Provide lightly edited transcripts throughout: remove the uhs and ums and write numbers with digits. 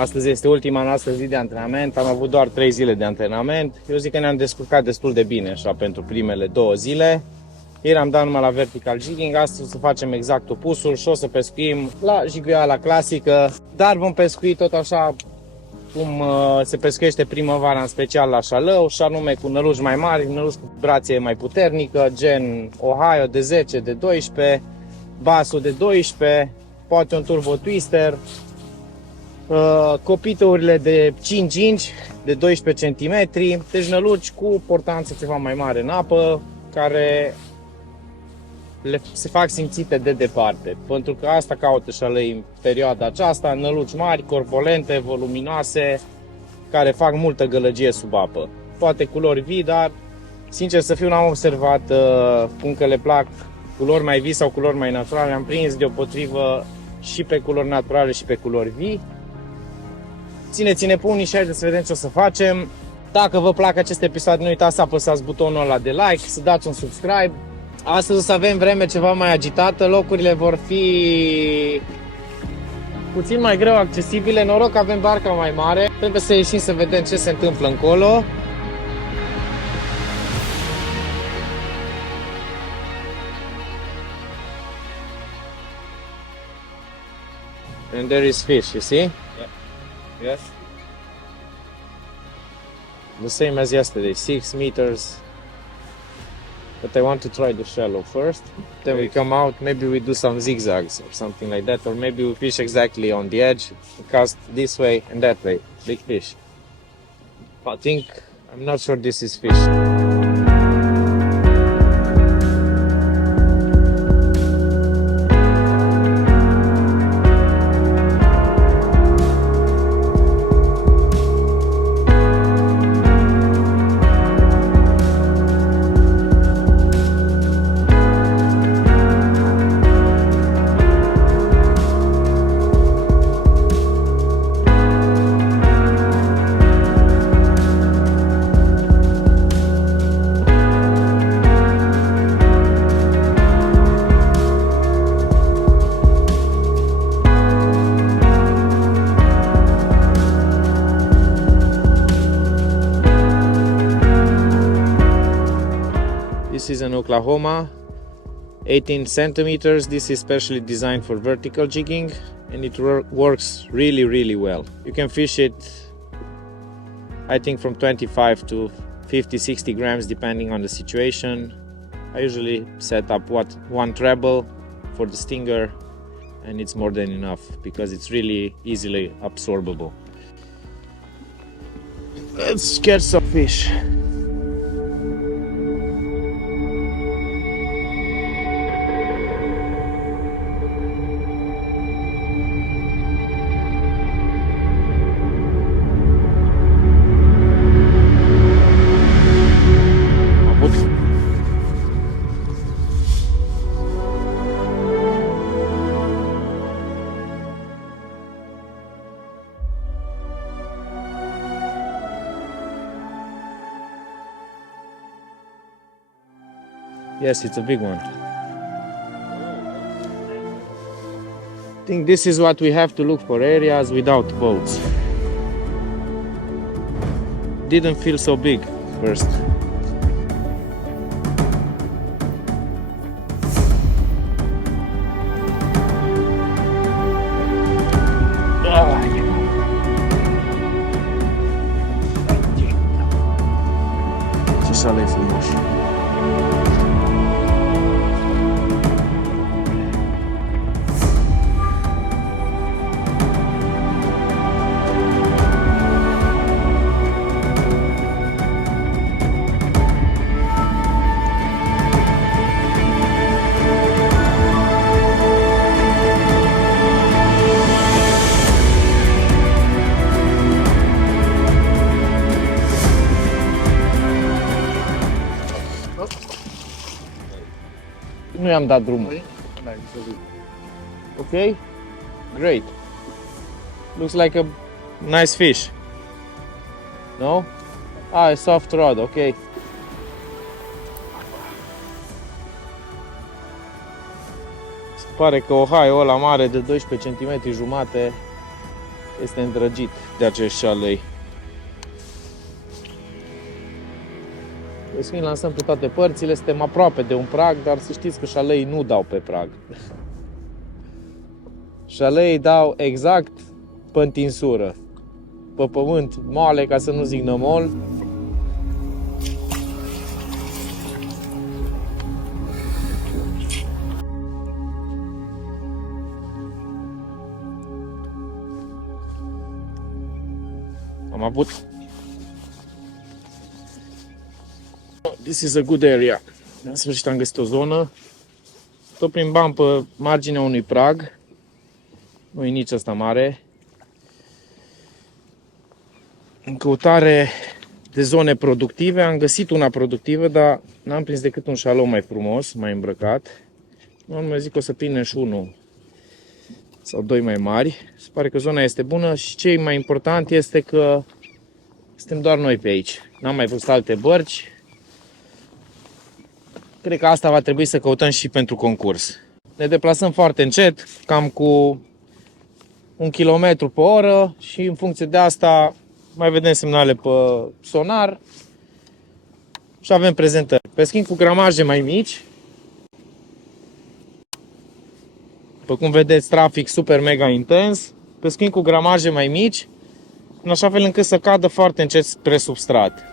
Astăzi este ultima noastră zi de antrenament, am avut doar 3 zile de antrenament. Eu zic că ne-am descurcat destul de bine așa pentru primele 2 zile. Ieri am dat numai la vertical jigging, astăzi o să facem exact opusul și o să pescuim la jiguiala clasică, dar vom pescui tot așa cum se pescuiește primăvara, în special la șalău, și anume cu năluci mai mari, năluci cu brație mai puternică, gen Ohio de 10, de 12, basul de 12, poate un turbo twister, copitourile de 5 inch, de 12 cm, deci năluci cu portanță ceva mai mare în apă, care se fac simțite de departe, pentru că asta caută șalei în perioada aceasta, năluci mari, corpulente, voluminoase, care fac multă gălăgie sub apă. Poate culori vii, dar sincer să fiu n-am observat cum că le plac culori mai vii sau culori mai naturale. Am prins deopotrivă și pe culori naturale și pe culori vii. Țineți-ne pe unii și haideți să vedem ce o să facem. Dacă vă plac acest episod, nu uitați să apăsați butonul ăla de like, să dați un subscribe. Astăzi o să avem vreme ceva mai agitată, locurile vor fi puțin mai greu accesibile. Noroc că avem barca mai mare, trebuie să ieșim să vedem ce se întâmplă încolo. And there is fish, you see? Yeah. Yes. The same as yesterday, 6 meters. But I want to try the shallow first. Then we come out, maybe we do some zigzags or something like that. Or maybe we fish exactly on the edge, cast this way and that way. Big fish. I'm not sure this is fish. This is an Oklahoma, 18 centimeters. This is specially designed for vertical jigging and it works really well. You can fish it, I think, from 25 to 50-60 grams depending on the situation. I usually set up one treble for the stinger and it's more than enough because it's really easily absorbable. Let's catch some fish. Yes, it's a big one. I think this is what we have to look for, areas without boats. Didn't feel so big first. Ce șalei frumos. Nu i-am dat drumul. Ok? Great. Looks like a nice fish. No? Ah, a soft rod, ok. Se pare că Ohio ăla mare de 12 cm jumate este îndrăgit de acești șalei. Deci lansăm pe toate părțile, suntem aproape de un prag, dar să știți că șaleii nu dau pe prag. Șaleii dau exact pe întinsură, pe pământ moale, ca să nu zic nămol. Am avut. This is a good area. În sfârșit am găsit o zonă. Tot plimbam pe marginea unui prag. Nu e nici ăsta mare. În căutare de zone productive. Am găsit una productivă, dar n-am prins decât un șalou mai frumos, mai îmbrăcat. Nu mă zic că o să prindem și unul sau doi mai mari. Se pare că zona este bună și ce e mai important este că suntem doar noi pe aici. N-am mai văzut alte bărci. Cred că asta va trebui să căutăm și pentru concurs. Ne deplasăm foarte încet, cam cu 1 km pe oră și în funcție de asta mai vedem semnale pe sonar și avem prezentări. Pescuim cu gramaje mai mici. După cum vedeți, trafic super mega intens. Pescuim cu gramaje mai mici, în așa fel încât să cadă foarte încet spre substrat.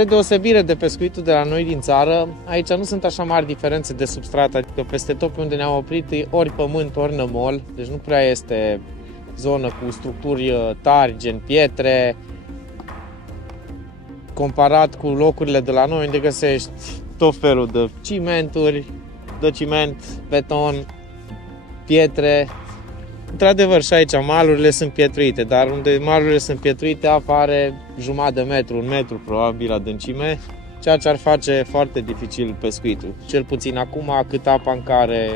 Spre deosebire de pescuitul de la noi din țară, aici nu sunt așa mari diferențe de substrat, adică peste tot pe unde ne-am oprit e ori pământ, ori nămol, deci nu prea este zonă cu structuri tari, gen pietre, comparat cu locurile de la noi unde găsești tot felul de cimenturi, de ciment, beton, pietre. Într-adevăr, și aici malurile sunt pietruite, dar unde malurile sunt pietruite, apa are jumătate de metru, 1 metru probabil adâncime, ceea ce ar face foarte dificil pescuitul. Cel puțin acum, cât apa în care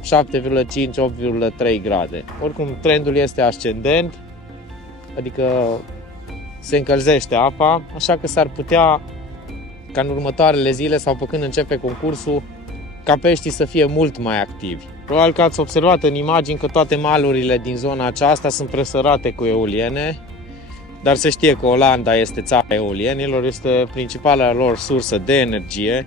7,5-8,3 grade. Oricum, trendul este ascendent, adică se încălzește apa, așa că s-ar putea ca în următoarele zile sau pe când începe concursul, ca peștii să fie mult mai activi. Probabil că ați observat în imagini că toate malurile din zona aceasta sunt presărate cu eoliene, dar se știe că Olanda este țara eolienilor, este principala lor sursă de energie.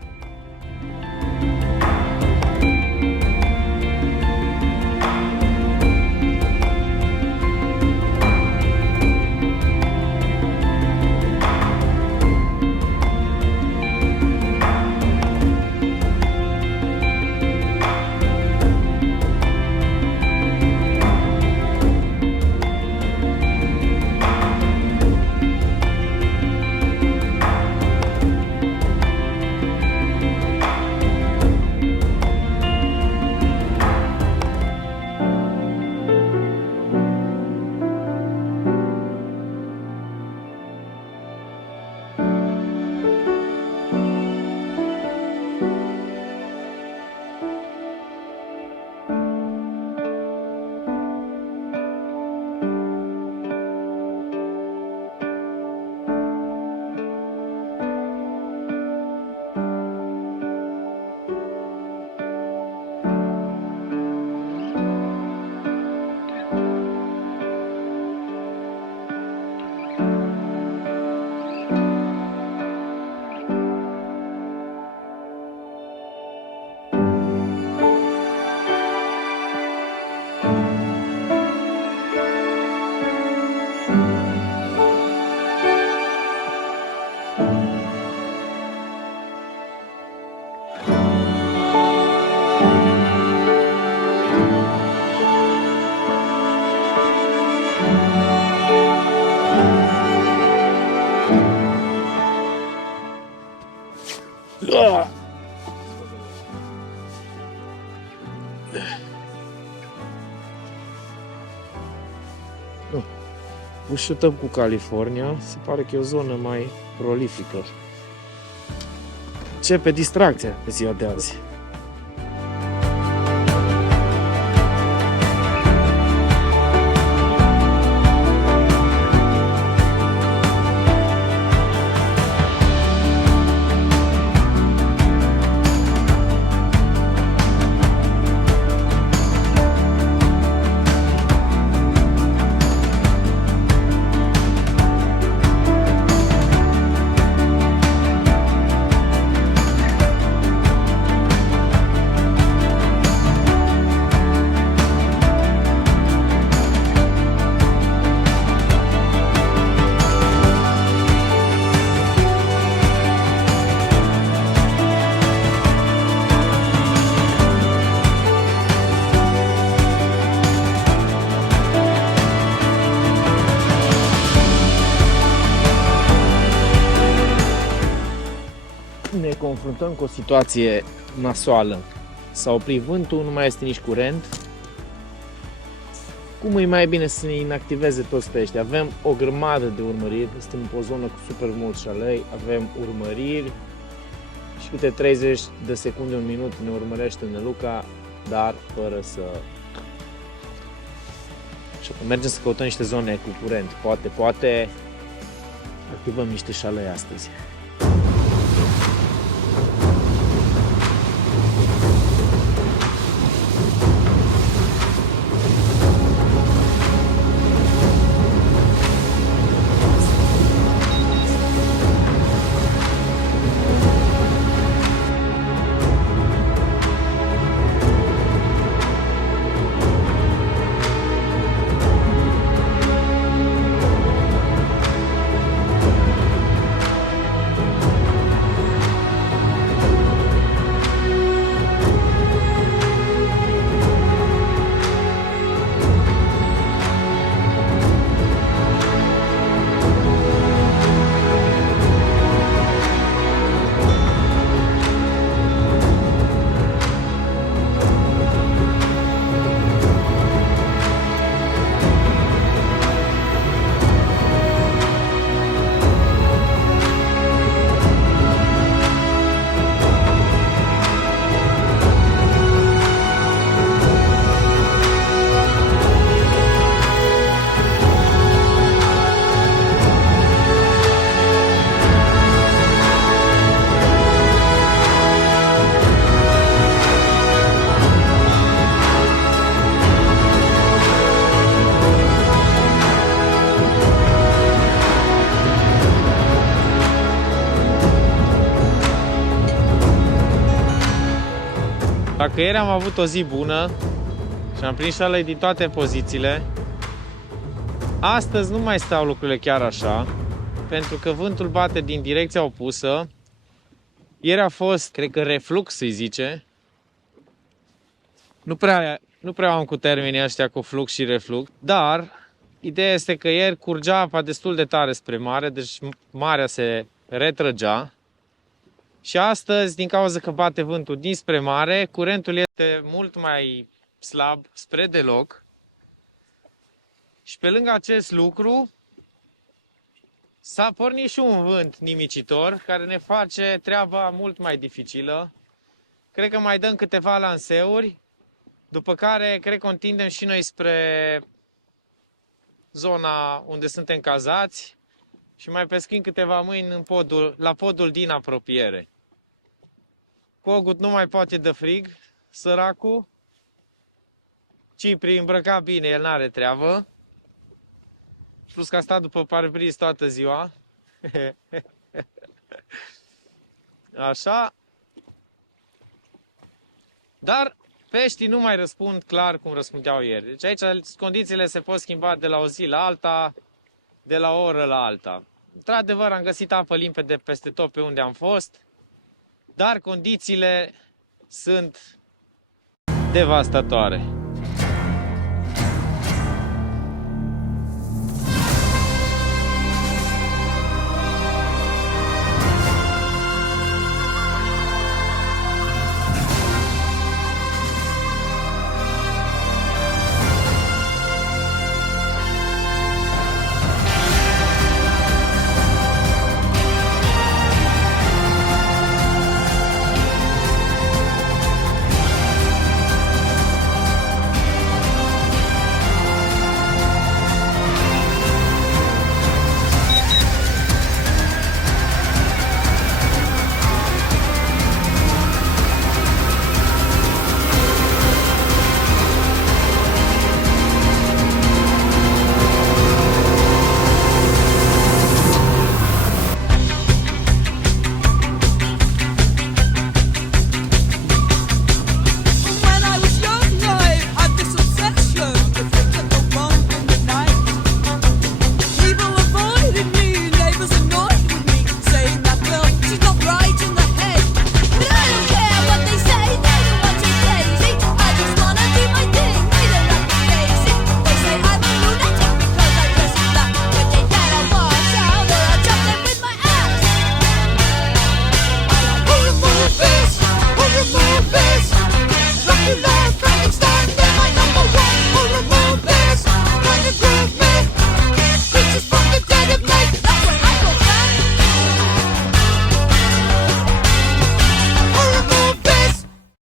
Ușutăm cu California, se pare că e o zonă mai prolifică. Ce pe distracția pe ziua de azi. Ne confruntăm cu o situație nasoală. S-a oprit vântul, nu mai este nici curent. Cum e mai bine să ne inactiveze toți pe ăștia? Avem o grămadă de urmăriri, suntem pe o zonă cu super mulți șalei, avem urmăriri și câte 30 de secunde, un minut ne urmărește Neluca, dar fără să... Și mergem să căutăm niște zone cu curent. Poate activăm niște șalei astăzi. Dacă ieri am avut o zi bună și am prins șalei din toate pozițiile, astăzi nu mai stau lucrurile chiar așa, pentru că vântul bate din direcția opusă. Ieri a fost, cred că reflux îi zice. Nu prea am cu termenii ăștia cu flux și reflux, dar ideea este că ieri curgea apa destul de tare spre mare, deci marea se retrăgea. Și astăzi, din cauza că bate vântul dinspre mare, curentul este mult mai slab, spre deloc. Și pe lângă acest lucru, s-a pornit și un vânt nimicitor, care ne face treaba mult mai dificilă. Cred că mai dăm câteva lanseuri, după care cred că întindem și noi spre zona unde suntem cazați și mai pescuim câteva mâini în la podul din apropiere. Cogut nu mai poate de frig, săracul. Cipri îmbrăcat bine, el n-are treabă. Plus că a stat după parbriz toată ziua. Așa. Dar peștii nu mai răspund clar cum răspundeau ieri. Deci aici condițiile se pot schimba de la o zi la alta, de la o oră la alta. Într-adevăr am găsit apă limpede peste tot pe unde am fost, dar condițiile sunt devastatoare.